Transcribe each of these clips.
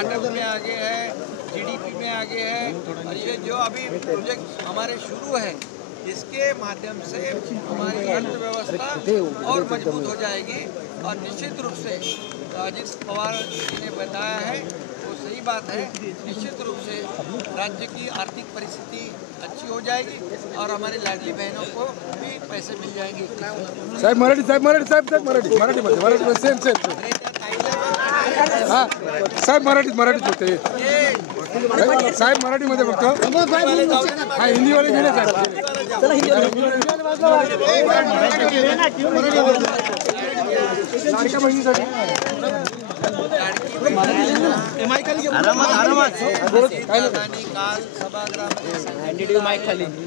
Startup में आगे है, जीडीपी में आगे है, और ये जो अभी प्रोजेक्ट हमारे शुरू है इसके माध्यम से हमारी अर्थव्यवस्था और मजबूत हो जाएगी। और निश्चित रूप से अजित पवार जी ने बताया है वो सही बात है, निश्चित रूप से राज्य की आर्थिक परिस्थिति अच्छी हो जाएगी और हमारी लाडली बहनों को भी पैसे मिल जाएंगे। साहेब मराठी मध्ये सेम हाँ साहेब मराठीत बोलते साहेब मराठीमध्ये फक्त हाँ हिंदी वाले गेले साहेब बहिणीसाठी काल सभागृहामध्ये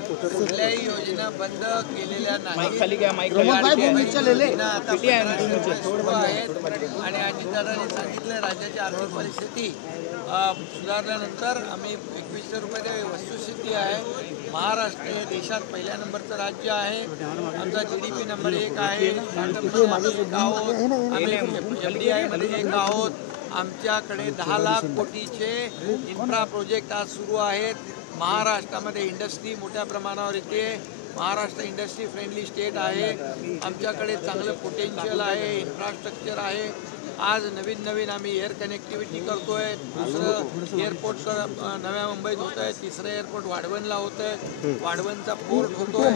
कुठल्याही योजना बंद केलेल्या नाहीत आणि अजितदादांनी सांगितलं राज्याची आर्थिक परिस्थिती सुधारल्यानंतर आम्ही 2100 रुपये वस्तुस्थिती आहे। महाराष्ट्र हे देशात पहिल्या नंबरचं राज्य आहे। आमचा जीडीपी नंबर 1 आहे। स्टार्टअप आहोत, आम्ही FDI मध्ये 1 आहोत। आमच्याकडे 10 लाख कोटीचे इन्फ्रा प्रोजेक्ट आज सुरू आहेत। महाराष्ट्रामध्ये इंडस्ट्री मोठ्या प्रमाणावर येते। महाराष्ट्र इंडस्ट्री फ्रेंडली स्टेट आहे। आमच्याकडे चांगलं पोटेन्शियल आहे, इन्फ्रास्ट्रक्चर आहे। आज नवीन आम्ही एअर कनेक्टिव्हिटी करतोय। दुसरं एअरपोर्ट नव्या मुंबईत होत आहे, तिसरं एअरपोर्ट वाढवणला होत आहे, वाढवणचा पोर्ट होतोय।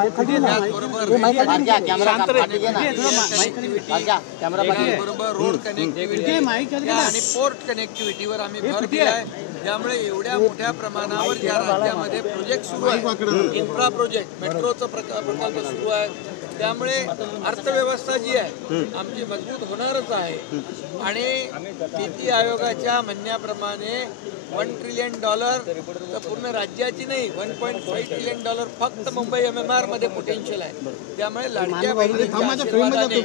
त्याचबरोबर रोड कनेक्टिव्हिटी आणि पोर्ट कनेक्टिव्हिटीवर आम्ही भर दिलाय। त्यामुळे एवढ्या मोठ्या प्रमाणावर या राज्यामध्ये प्रोजेक्ट सुरू आहे, इन्फ्रा प्रोजेक्ट, मेट्रोचा प्रकल्प सुरू आहे। त्यामुळे अर्थव्यवस्था जी आहे आमची मजबूत होणारच आहे। आणि नीती आयोगाच्या म्हणण्याप्रमाणे $1 ट्रिलियन तर पूर्ण राज्याची नाही, $1.5 ट्रिलियन फक्त मुंबई MMR मध्ये पोटेन्शियल आहे। त्यामुळे लाडक्या बहिणींच्या आशीर्वादाने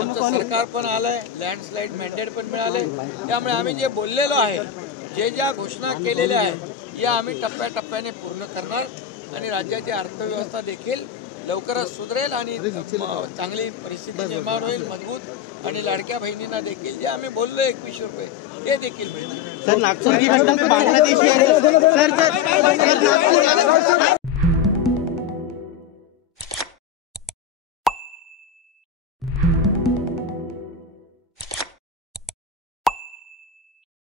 आमचं सरकार पण आलंय, लँडस्लाईड मॅन्डेट पण मिळाले। त्यामुळे आम्ही जे बोललेलो आहे, ज्या घोषणा केलेल्या आहेत या आम्ही टप्प्याटप्प्याने पूर्ण करणार आणि राज्याची अर्थव्यवस्था देखील लवकरच सुधरेल आणि चांगली परिस्थिती निर्माण होईल, मजबूत। आणि लाडक्या बहिणींना देखील जे आम्ही बोललो 2100 रुपये ते देखील मिळणार। सर नागपूर की घटना में बांग्लादेशी